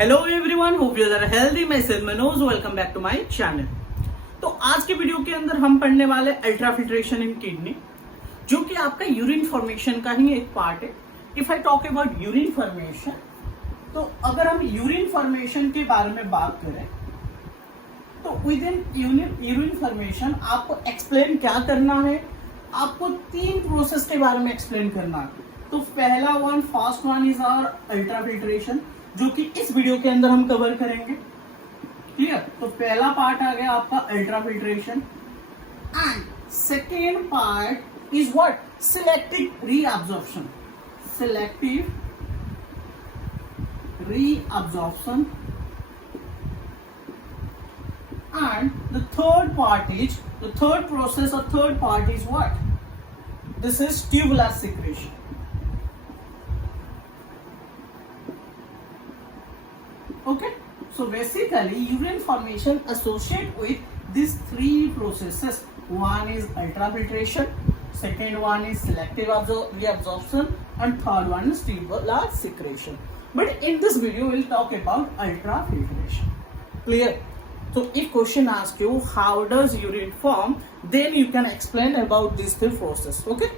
Hello everyone, hope you are healthy. मैं self Manoj, welcome back to my channel. तो आज के वीडियो के अंदर हम पढ़ने वाले अल्ट्रा फिल्ट्रेशन इन किडनी, जो कि आपका यूरिन फॉर्मेशन का ही एक पार्ट है। If I talk about urine formation, तो अगर हम यूरिन फॉर्मेशन के बारे में बात करें तो विद इन यूरिन फॉर्मेशन आपको एक्सप्लेन क्या करना है, आपको 3 प्रोसेस के बारे में एक्सप्लेन करना है। तो पहला first one is our ultra filtration, जो कि इस वीडियो के अंदर हम कवर करेंगे। क्लियर? तो पहला पार्ट आ गया आपका ultra filtration and second part is what? Selective reabsorption. Selective reabsorption and the third process or third part is what? This is tubular secretion. Okay, so basically urine formation associate with these 3 processes. One is ultrafiltration, second one is selective reabsorption, and third one is tubular secretion. But in this video we'll talk about ultrafiltration. Clear? So if question asks you how does urine form, then you can explain about these 3 processes. Okay,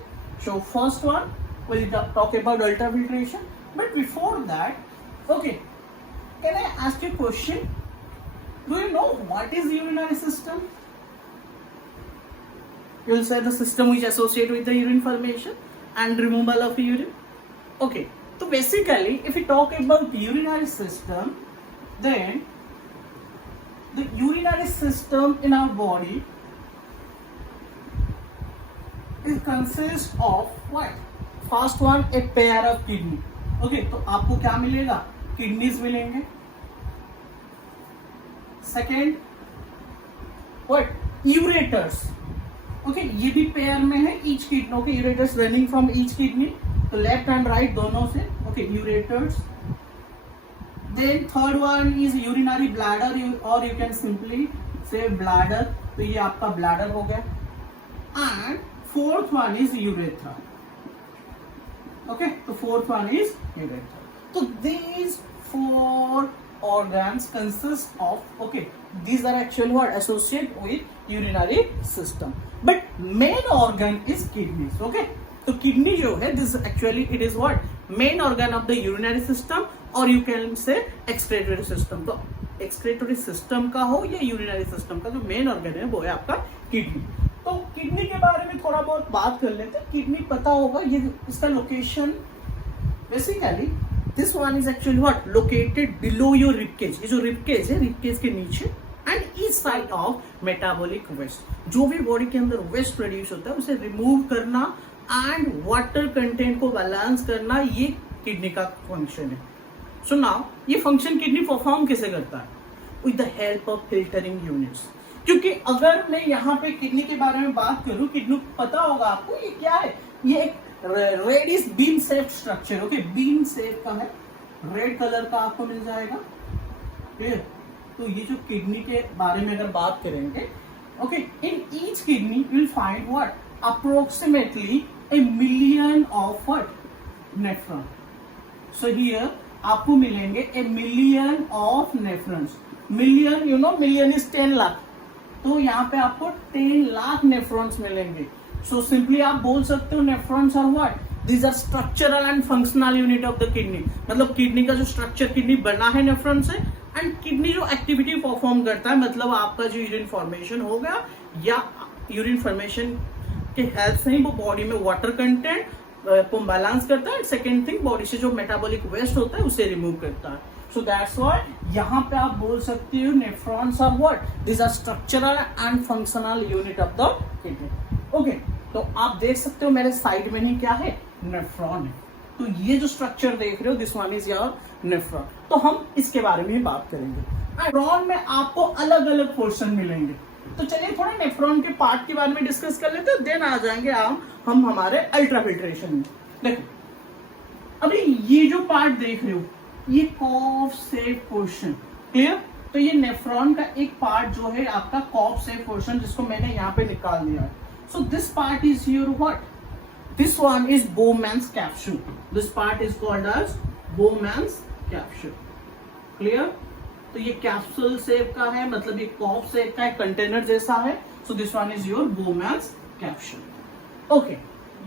so first one we'll talk about ultrafiltration. But before that, okay, can I ask you a question? Do you know what is urinary system? You will say the system which associate with the urine formation and removal of urine. Okay, so basically if we talk about urinary system, then the urinary system in our body it consists of what? First one, a pair of kidney. Okay, तो आपको क्या मिलेगा? Kidneys मिलेंगे. Second, what? Ureters. Okay, ये भी pair में है each kidney. Okay, ureters running from each kidney, तो लेफ्ट एंड राइट दोनों से. Okay, ureters. Then third one is urinary bladder, or you can simply say bladder. तो ये आपका bladder हो गया. And fourth one is urethra. Okay, तो fourth one is urethra. So these 4 organs consist of, okay, these are actually what associate with urinary system. But main organ is kidneys. Okay, तो kidney जो है, this actually it is what? Main organ of the urinary system, और you can से excretory system. तो excretory system का हो या urinary system का, जो मेन ऑर्गन है वो है आपका किडनी. तो किडनी के बारे में थोड़ा बहुत बात कर लेते हैं. किडनी पता होगा, ये इसका location basically this one is actually what? Located below your ribcage. ये जो रिबकेज है, रिबकेज के नीचे and each side of metabolic waste. जो भी बॉडी के अंदर वेस्ट प्रोड्यूस होता है उसे रिमूव करना एंड वाटर कंटेंट को बैलेंस करना, ये किडनी का फंक्शन है. सो नाउ ये फंक्शन किडनी परफॉर्म कैसे करता है? With the help of filtering units. क्योंकि अगर मैं यहाँ पे किडनी के बारे में बात करूं, किडनी पता होगा आपको ये क्या है? ये एक reddish bean shape structure. Okay, bean shape का है, रेड कलर का आपको मिल जाएगा. क्लियर? तो ये जो किडनी के बारे में अगर बात करेंगे, okay, in each kidney you will find what? Approximately a million of what? Nephrons. So here आपको मिलेंगे a million of nephrons. Million, you know, million is 10 lakh. तो यहाँ पे आपको 10 लाख nephrons मिलेंगे. So simply आप बोल सकते हो nephrons are what? These are structural and functional unit of the kidney. मतलब किडनी का जो स्ट्रक्चर किडनी बना है नेफ्रॉन से, एंड किडनी जो एक्टिविटी परफॉर्म करता है, मतलब आपका जो यूरिन फॉर्मेशन हो गया या यूरिन फॉर्मेशन के हेल्प से ही वो बॉडी में वाटर कंटेंट को बैलेंस करता है. सेकेंड थिंग, बॉडी से जो मेटाबॉलिक वेस्ट होता है उसे रिमूव करता है. सो दैट्स व्हाई यहाँ पे आप बोल सकते हो nephrons are what? This are structural and functional unit of the kidney. Okay, तो आप देख सकते हो मेरे साइड में ही क्या है? नेफ्रॉन है. तो ये जो स्ट्रक्चर देख रहे हो, this one is your nephron. तो हम इसके बारे में बात करेंगे. नेफ्रॉन में आपको अलग अलग पोर्शन मिलेंगे. तो चलिए थोड़ा नेफ्रॉन के पार्ट के बारे में डिस्कस कर लेते हैं, देन आ जाएंगे हम हमारे अल्ट्रा फिल्ट्रेशन में. देखो, अभी ये जो पार्ट देख रहे हो, ये कॉफ शेप पोर्शन. क्लियर? तो ये नेफ्रॉन का एक पार्ट जो है आपका कॉफ शेप पोर्शन, जिसको मैंने यहाँ पे निकाल दिया है. So this part is your what? This one is Bowman's capsule. This part is called as Bowman's capsule. Clear? तो ये कैप्सूल शेप का है, मतलब ये कॉप शेप का है, कंटेनर जैसा है. So this one is your Bowman's capsule. Okay,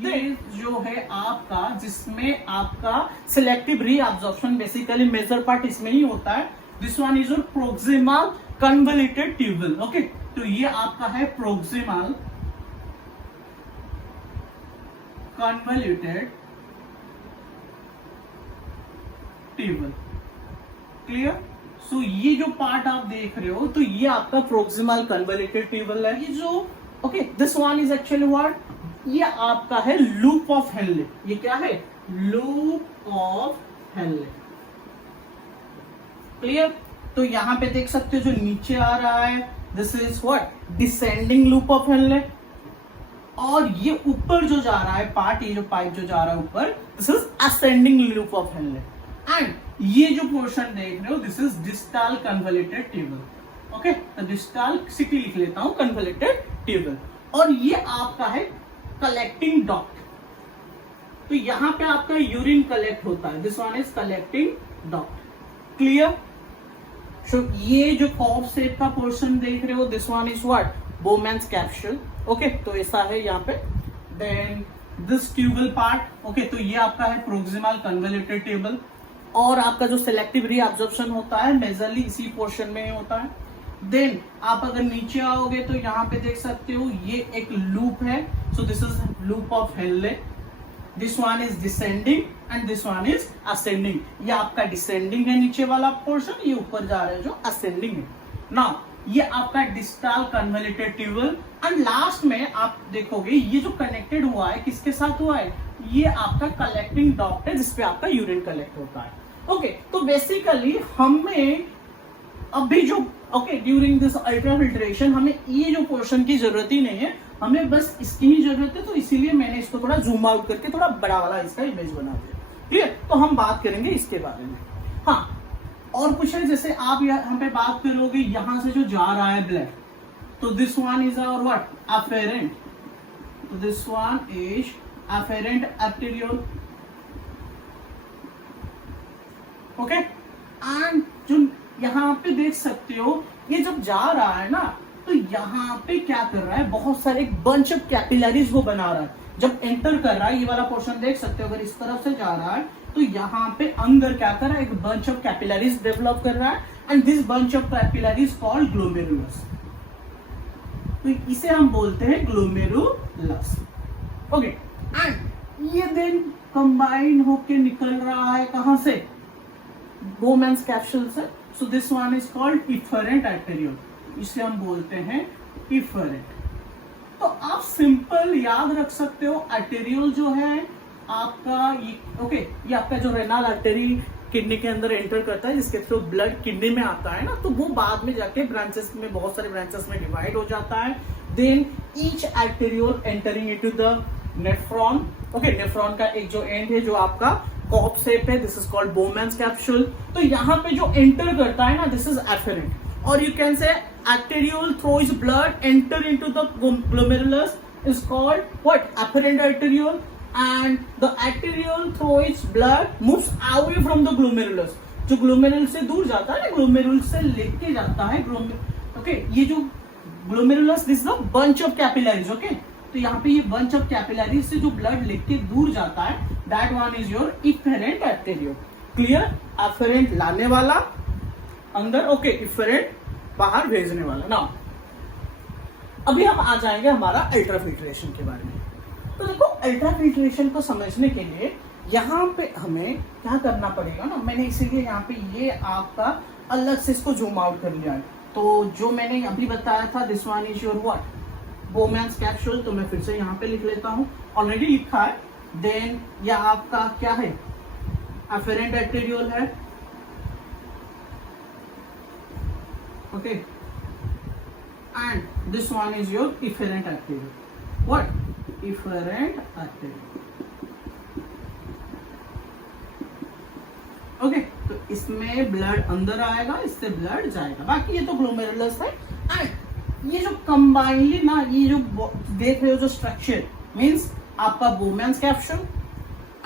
ये जो है आपका, जिसमें आपका selective reabsorption basically major part इसमें ही होता है. This one is your proximal convoluted tubule. Okay, तो ये आपका है proximal convoluted tubule. Clear? So ये जो पार्ट आप देख रहे हो, तो ये आपका प्रोक्सिमल कन्वोल्यूटेड ट्यूबल है. ये जो okay, this one is actually what, ये आपका है लूप ऑफ हेनले. ये क्या है? Loop of Henley. क्लियर? तो यहां पे देख सकते हो जो नीचे आ रहा है, this is what, descending loop of Henley. और ये ऊपर जो जा रहा है पार्ट, ये जो पाइप जो जा रहा है ऊपर, this is ascending loop of Henle. And ये जो पोर्शन देख रहे हो, this is distal convoluted tubule. Okay, तो डिस्टल सिटी लिख लेता हूं, कन्वोल्यूटेड ट्यूबल. और ये आपका है कलेक्टिंग डॉक्ट. तो यहां पे आपका यूरिन कलेक्ट होता है. This one is collecting duct. Clear? So ये जो कॉप शेप का पोर्शन देख रहे हो, this one is what, Bowman's capsule. Okay, तो ऐसा है यहाँ पे. Then this tubal part. Okay, तो ये आपका है प्रोक्सिमल कन्वोल्यूटेड ट्यूबल. और आपका जो सिलेक्टिव रीअब्जॉर्प्शन होता है मेजरली इसी पोर्शन में होता है. देन आप अगर नीचे आओगे तो यहाँ पे देख सकते हो ये एक लूप है. So this is loop of Henley. This one is descending and this one is ascending. ये आपका डिसेंडिंग है नीचे वाला पोर्शन, ये ऊपर जा रहा है जो असेंडिंग है. नाउ ये आपका distal convoluted tubule. And last में आप देखोगे ये जो कनेक्टेड हुआ है किसके साथ हुआ है, ये आपका कलेक्टिंग डॉक्ट है जिसपे आपका यूरिन कलेक्ट होता है. ओके, तो बेसिकली हमें अभी जो ड्यूरिंग दिस अल्ट्राफिल्ट्रेशन हमें ये जो पोर्शन की जरूरत ही नहीं है, हमें बस इसकी ही जरूरत है. तो इसीलिए मैंने इसको थोड़ा जूम आउट करके थोड़ा बड़ा वाला इसका इमेज बना दिया. क्लियर? तो हम बात करेंगे इसके बारे में. हाँ, और कुछ है, जैसे आप यहाँ पे बात करोगे, यहां से जो जा रहा है ब्लड, तो this one is our what, afferent. तो this one is afferent arteriole. Okay, and जो यहाँ पे देख सकते हो, ये जब जा रहा है ना, तो यहाँ पे क्या कर रहा है, बहुत सारे एक बंच ऑफ कैपिलरीज वो बना रहा है. जब एंटर कर रहा है, ये वाला पोर्शन देख सकते हो, अगर इस तरफ से जा रहा है तो यहाँ पे अंदर क्या कर रहा है, एक बंच ऑफ कैपिलरीज डेवलप कर रहा है. And this bunch of capillaries called glomerulus. तो इसे हम बोलते हैं ग्लोमेरुलस. ओके, एंड ये देन कंबाइन होके निकल रहा है कहां से, बोमैन्स कैप्सूल से. सो this one is called efferent arteriole. इसे हम बोलते हैं इफरेंट. तो आप सिंपल याद रख सकते हो, आर्टेरियोल जो है आपका ये ये आपका जो रेनल आर्टरी किडनी के अंदर एंटर करता है, जिसके थ्रू ब्लड किडनी में आता है ना, तो वो बाद में जाके ब्रांचेस में, बहुत सारे ब्रांचेस में डिवाइड हो जाता है. Then each arteriole entering into the nephron. Okay, nephron का एक जो एंड है जो आपका कॉप शेप है, this is called Bowman's capsule. तो यहाँ पे जो एंटर करता है ना, दिस इज एफेरेंट. और you can say arteriole throws blood enter into the glomerulus is called what, afferent arteriole. And the arteriole throws blood moves away from the glomerulus. जो glomerulus से दूर जाता है ना, glomerulus से लेके जाता है ओके, ये जो glomerulus this is the bunch of capillaries. Okay, तो यहाँ पे ये bunch of capillaries से जो blood लेके दूर जाता है, that one is your efferent arteriole. Clear? afferent लाने वाला अंदर, ओके, efferent बाहर भेजने वाला. ना अभी हम आ जाएंगे हमारा अल्ट्राफिल्ट्रेशन के बारे में. तो देखो, अल्ट्राफिल्ट्रेशन को समझने के लिए यहाँ पे हमें क्या करना पड़ेगा ना, मैंने इसीलिए यहाँ पे ये आपका अलग से इसको जूम आउट कर लिया है. तो जो मैंने अभी बताया था, this one is your what, Bowman's capsule. तो मैं फिर से यहाँ पे लिख लेता हूँ, ऑलरेडी लिखा है. देन यह आपका क्या है, अफेरेंट आर्टेरियोल है. Okay, and this one is your efferent arteriole. What? Efferent arteriole. Okay, तो इसमें ब्लड अंदर आएगा, इससे ब्लड जाएगा. बाकी ये तो ग्लोमेरुलस है. एंड ये जो कंबाइनली ना, ये जो देख रहे हो जो स्ट्रक्चर, मींस आपका Bowman's capsule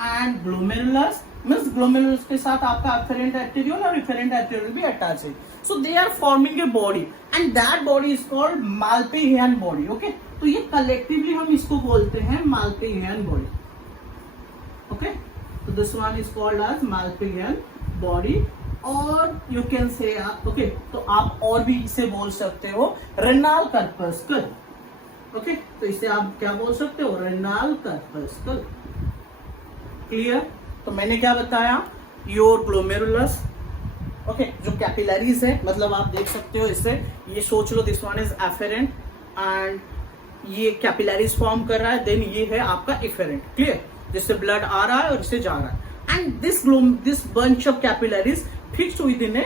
and glomerulus, means glomerulus के साथ आपका अफेरेंट आर्टेरियोल और इफेरेंट आर्टेरियोल भी अटैच है. So they are forming a body and that body is called Malpighian body. Okay, तो ये कलेक्टिवली हम इसको बोलते हैं माल्पीहियन बॉडी. ओके, तो this one is called as Malpighian body. और यू कैन से ओके, तो आप और भी इसे बोल सकते हो रेनाल कर्पस्कल. ओके, तो इसे आप क्या बोल सकते हो, रेनाल कर्पस्कल. क्लियर? तो मैंने क्या बताया, योर ग्लोमेरुलस. ओके, जो कैपिलरीज है, मतलब आप देख सकते हो इससे, ये सोच लो this one is afferent and ये कैपिलरीज फॉर्म कर रहा है, देन ये है आपका इफेरेंट. क्लियर? जिससे ब्लड आ रहा है और जिससे जा रहा है. And this bunch of capillaries fixed within a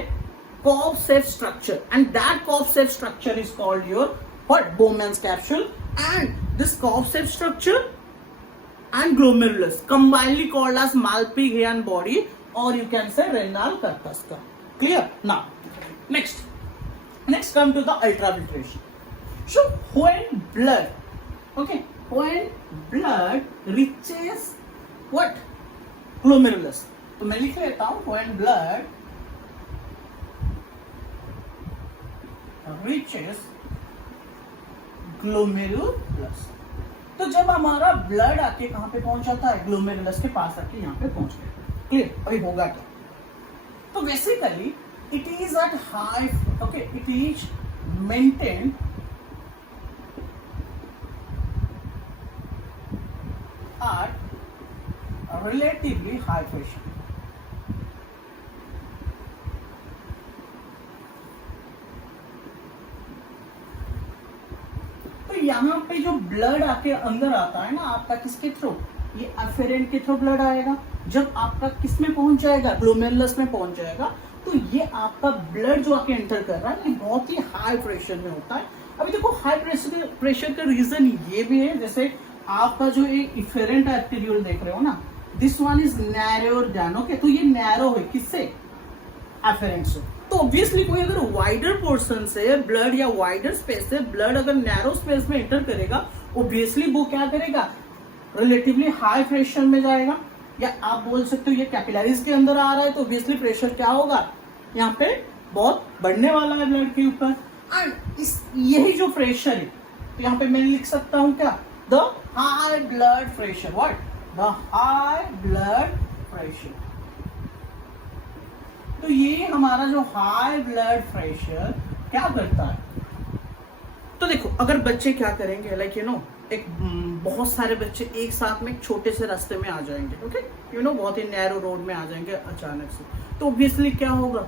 curve-shaped structure, and that curve-shaped structure is called your what, Bowman's capsule. And this curve-shaped structure and glomerulus combinedly called as Malpighian body, or you can say renal corpuscle. Clear? Now, next come to the ultrafiltration. So when blood, okay, when blood reaches what, glomerulus. तो मैं लिख लेता हूं, when blood reaches glomerulus. तो जब हमारा blood आके कहां पे पहुंच जाता है, ग्लोमेरुलस के पास आके यहां पे पहुंच गया. क्लियर? अभी होगा क्या? तो basically it is at high, okay, it is maintain at relatively high pressure. यहाँ पे जो ब्लड आके अंदर आता है ना आपका, किसके थ्रू, ये अफेरेंट के थ्रू ब्लड आएगा. जब आपका किस में पहुंच जाएगा, ग्लोमेरुलस में पहुंच जाएगा, तो ये आपका ब्लड जो आके एंटर कर रहा है ये बहुत ही हाई प्रेशर में होता है. अभी देखो हाई प्रेशर का रीजन ये भी है, जैसे आपका जो ये इफेरेंट आर्टेरियोल देख रहे हो ना, this one is narrower than. Okay, तो ये नैरो है किससे, अफेरेंट से. तो ऑब्वियसली कोई अगर वाइडर पोर्शन से ब्लड या वाइडर स्पेस से ब्लड अगर नैरो स्पेस में एंटर करेगा, ऑब्वियसली वो क्या करेगा, रिलेटिवली हाई प्रेशर में जाएगा. या आप बोल सकते हो ये कैपिलरीज के अंदर आ रहा है, तो ऑब्वियसली प्रेशर क्या होगा, यहाँ पे बहुत बढ़ने वाला है ब्लड के ऊपर. एंड इस यही जो प्रेशर है, तो यहाँ पे मैं लिख सकता हूँ क्या, the high blood pressure. What, the high blood pressure. तो ये हमारा जो हाई ब्लड प्रेशर क्या करता है, तो देखो अगर बच्चे क्या करेंगे, लाइक यू नो, एक बहुत सारे बच्चे एक साथ में एक छोटे से रास्ते में आ जाएंगे. ओके, यू नो, बहुत ही नैरो रोड में आ जाएंगे अचानक से, तो ऑब्वियसली क्या होगा,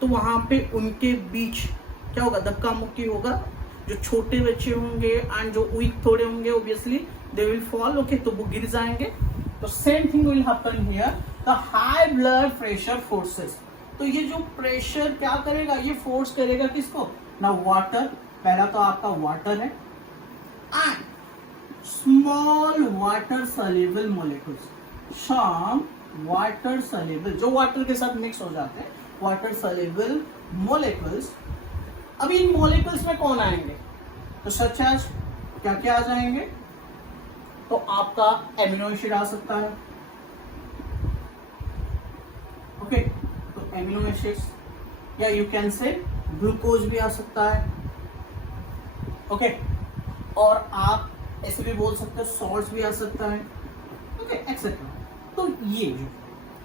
तो वहां पे उनके बीच क्या होगा, धक्का मुक्की होगा. जो छोटे बच्चे होंगे एंड जो वीक थोड़े होंगे, obviously they will fall. Okay, तो वो गिर जाएंगे. तो same thing will happen here, the high blood pressure forces. तो ये जो प्रेशर क्या करेगा, ये फोर्स करेगा किसको ना, वाटर. पहला तो आपका वाटर है and small water soluble molecules, some water soluble, जो वाटर के साथ मिक्स हो जाते हैं, वाटर सॉल्युबल मॉलिक्यूल्स. अभी इन मॉलिक्यूल्स में कौन आएंगे, तो सच एज क्या क्या आ जाएंगे, तो आपका एमिनो एसिड आ सकता है. ओके, तो एमिनो एसिड्स, या यू कैन से ग्लूकोज भी आ सकता है. ओके, और आप ऐसे भी बोल सकते हो सॉल्ट्स भी आ सकता है. Okay, etcetera. तो ये जो,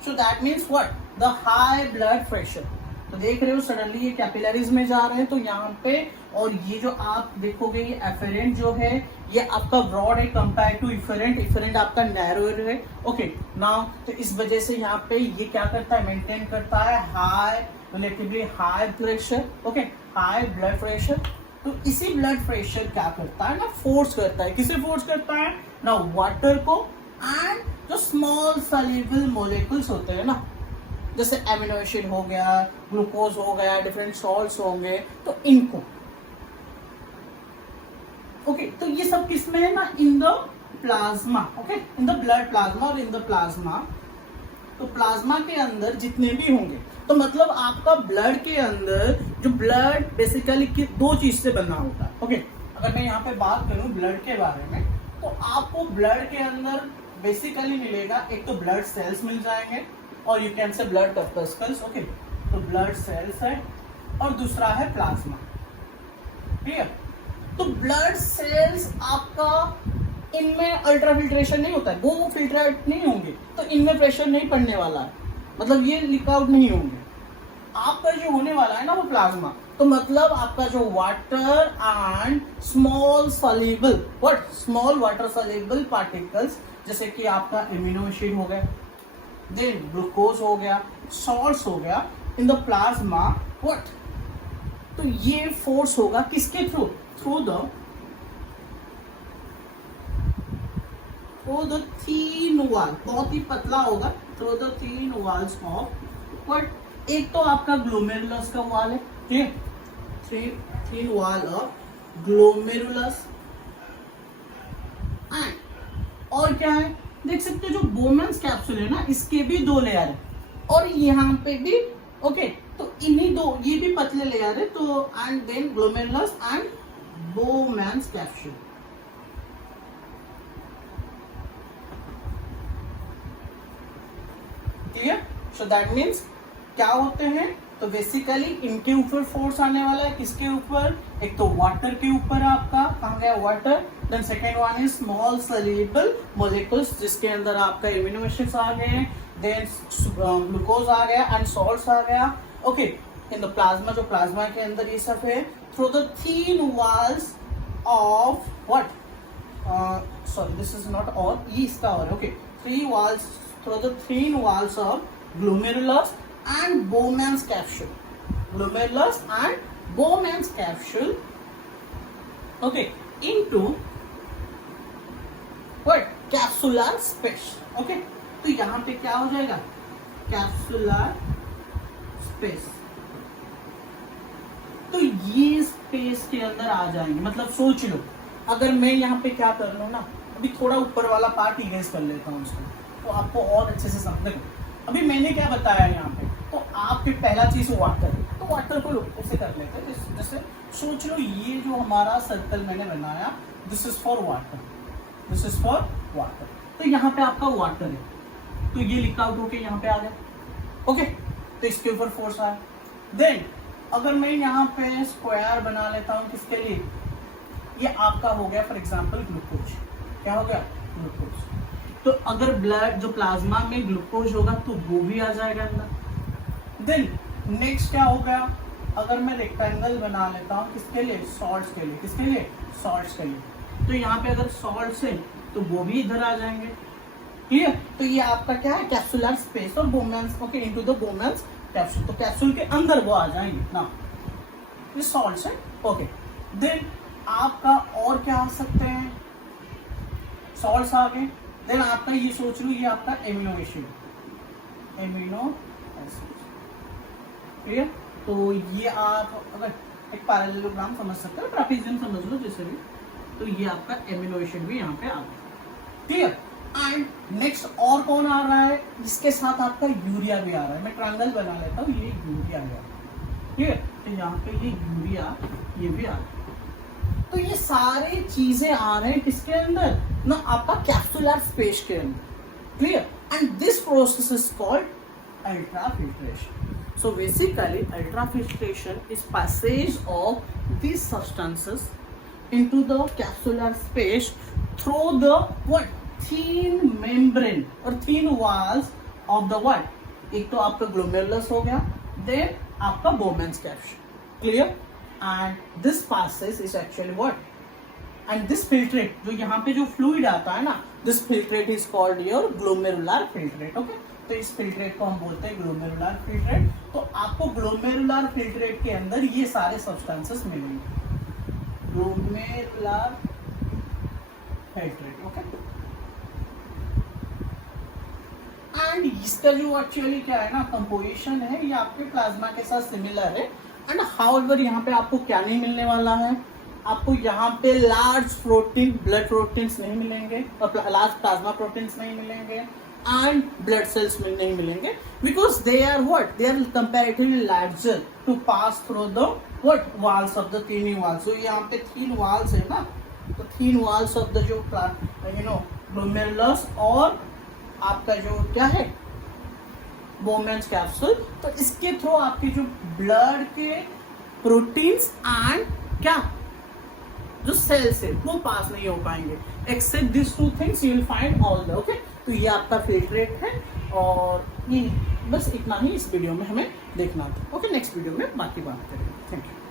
सो that means what, the high blood pressure. तो देख रहे हो सडनली ये कैपिलरीज में जा रहे हैं, तो यहाँ पे, और ये जो आप देखोगे ये एफेरेंट जो है ये आपका ब्रॉड है कंपेयर टू इफेरेंट. इफेरेंट आपका नैरो है. ओके, नाउ तो इस वजह से यहाँ पे ये क्या करता है, मेंटेन करता है high, relatively high pressure. Okay, high blood pressure. तो इसी ब्लड प्रेशर क्या करता है ना, फोर्स करता है. किसे फोर्स करता है ना, वाटर को एंड जो स्मॉल सॉल्युबल मॉलिक्यूल्स होते हैं ना, जैसे एमिनो एसिड हो गया, ग्लूकोज हो गया, डिफरेंट सॉल्ट्स होंगे, तो इनको. ओके, तो ये सब किसमें है ना, in the plasma. Okay, in the blood plasma और इन द प्लाज्मा. तो प्लाज्मा के अंदर जितने भी होंगे, तो मतलब आपका ब्लड के अंदर जो ब्लड बेसिकली दो चीज से बना होता है. ओके, अगर मैं यहाँ पे बात करूं ब्लड के बारे में, तो आपको ब्लड के अंदर बेसिकली मिलेगा, एक तो ब्लड सेल्स मिल जाएंगे और you can say blood corpuscles, okay, तो ब्लड सेल्स है और दूसरा है प्लाज्मा, क्लियर। तो ब्लड सेल्स आपका इनमें अल्ट्राफिल्ट्रेशन नहीं होता है, वो फिल्ट्रेट नहीं होंगे, तो इनमें प्रेशर नहीं पड़ने वाला है, मतलब ये लीक आउट नहीं होंगे। आपका जो होने वाला है ना वो प्लाज्मा, तो मतलब आपका जो water and small soluble, what, small water soluble particles, जैसे कि आपका एमिनो एसिड हो गया, देन ग्लूकोज हो गया, सॉल्ट्स हो गया, इन द प्लाज्मा, व्हाट, तो ये फोर्स होगा किसके through, through the thin wall, बहुत ही पतला होगा, through the thin walls of what, एक तो आपका ग्लोमेरुलस का वॉल है, ठीक है, थीन वॉल ऑफ ग्लोमेरुलस, और क्या है, देख सकते हो जो बोमेन्स कैप्सूल है ना, इसके भी दो लेयर है और यहाँ पे भी, ओके, तो इन्हीं दो, ये भी पतले लेयर है, तो and then glomerulus and Bowman's capsule, clear. So that means क्या होते हैं, तो बेसिकली इनके ऊपर फोर्स आने वाला है, किसके ऊपर, एक तो वाटर के ऊपर, आपका कहाँ गया water, then second one is small soluble molecules, जिसके अंदर आपका एमिनो एसिड्स आ गए, देन ग्लूकोज आ गया एंड सॉल्ट्स आ गया, ओके, इन द प्लाज्मा, जो प्लाज्मा के अंदर ये सब है, through the thin walls of what, sorry this is not all, ये इसका और, okay, three walls, through the thin walls of glomerulus and Bowman's capsule. Glomerulus and Bowman's capsule. Okay, into what? Capsular space. Okay, तो यहाँ पे क्या हो जाएगा? Capsular space. तो ये स्पेस के अंदर आ जाएंगे, मतलब सोच लो, अगर मैं यहाँ पे क्या कर लूँ ना, अभी थोड़ा ऊपर वाला पार्ट इरेज कर लेता हूँ उसको, तो आपको और अच्छे से समझ। अभी मैंने क्या बताया यहाँ पे, तो आपके पहला चीज वाटर, तो वाटर को ऐसे कर लेते हैं, जैसे सोच लो ये जो हमारा सर्कल मैंने बनाया, this is for water, this is for water, तो यहाँ पे आपका वाटर है, तो ये लिखा आउट होके यहाँ पे आ गया, ओके, तो इसके ऊपर फोर्स आया। देन अगर मैं यहाँ पे स्क्वायर बना लेता हूँ, किसके लिए, ये आपका हो गया फॉर एग्जाम्पल ग्लूकोज, क्या हो गया, ग्लूकोज, तो अगर ब्लड जो प्लाज्मा में ग्लूकोज होगा तो वो भी आ जाएगा अंदर। देन नेक्स्ट क्या हो गया, अगर मैं रेक्टेंगल बना लेता हूँ, किसके लिए, सॉल्ट्स के लिए, किसके लिए, सॉल्ट्स के लिए, तो यहाँ पे अगर सॉल्ट्स है तो वो भी इधर आ जाएंगे, क्लियर। तो ये आपका क्या है, कैप्सुलर स्पेस और Bowman's, okay, into the Bowman's capsule, तो कैप्सूल के अंदर वो आ जाएंगे ना, ये सॉल्ट्स है, ओके। देन आपका और क्या आ सकते हैं, सॉल्ट्स आ गए, देन आपका ये सोच लो, ये आपका amino acid, amino acid, clear. तो ये आप अगर एक पैरेललोग्राम समझ सकते हो, ट्रापेजियम समझ लो जैसे भी, तो ये आपका एमिनो एसिड भी यहाँ पे आ गया, क्लियर। एंड नेक्स्ट और कौन आ रहा है, जिसके साथ आपका यूरिया भी आ रहा है, मैं ट्रायंगल बना लेता हूँ, ये यूरिया है, क्लियर, तो यहाँ पे ये यूरिया, ये भी आ रहा है, तो ये सारे चीजें आ रहे हैं किसके अंदर ना, आपका कैप्सुलर स्पेस के अंदर, clear. And this process is called ultrafiltration. So basically ultrafiltration is passage of these substances into the capsular space through the what, thin membrane or thin walls of the what, एक तो आपका glomerulus हो गया, then आपका Bowman's capsule, clear. And this passes is actually what, and this filtrate, जो यहाँ पे जो फ्लूइड आता है ना, this filtrate is called your glomerular filtrate, okay. तो इस फिल्ट्रेट को हम बोलते हैं ग्लोमेरुलर फिल्ट्रेट। तो आपको ग्लोमेरुलर फिल्ट्रेट के अंदर ये सारे सब्सटेंसेस मिलेंगे, ग्लोमेरुलर फिल्ट्रेट, ओके। एंड इसका जो एक्चुअली क्या है ना, कंपोजिशन है, ये आपके प्लाज्मा के साथ सिमिलर है। एंड हाउएवर यहाँ पे आपको क्या नहीं मिलने वाला है, आपको यहाँ पे लार्ज प्रोटीन, ब्लड प्रोटीन्स नहीं मिलेंगे, और लार्ज प्लाज्मा प्रोटीन्स नहीं मिलेंगे, एंड ब्लड सेल्स में नहीं मिलेंगे, because they are what, they are comparatively larger to pass through the what, walls of the thin walls. तो यहाँ पे थीन वॉल्स है ना, तो थीन वॉल्स ऑफ द जो यू नो ग्लोमेरुलस और आपका जो क्या है बोमेन्स कैप्सूल। तो इसके थ्रू आपके जो ब्लड के प्रोटीन्स एंड क्या जो सेल्स है वो पास नहीं हो पाएंगे। Except this two things you will find all the okay. तो ये आपका फिल्ट्रेट है और ये बस इतना ही इस वीडियो में हमें देखना था। ओके, नेक्स्ट वीडियो में बाकी बात करेंगे। Thank you.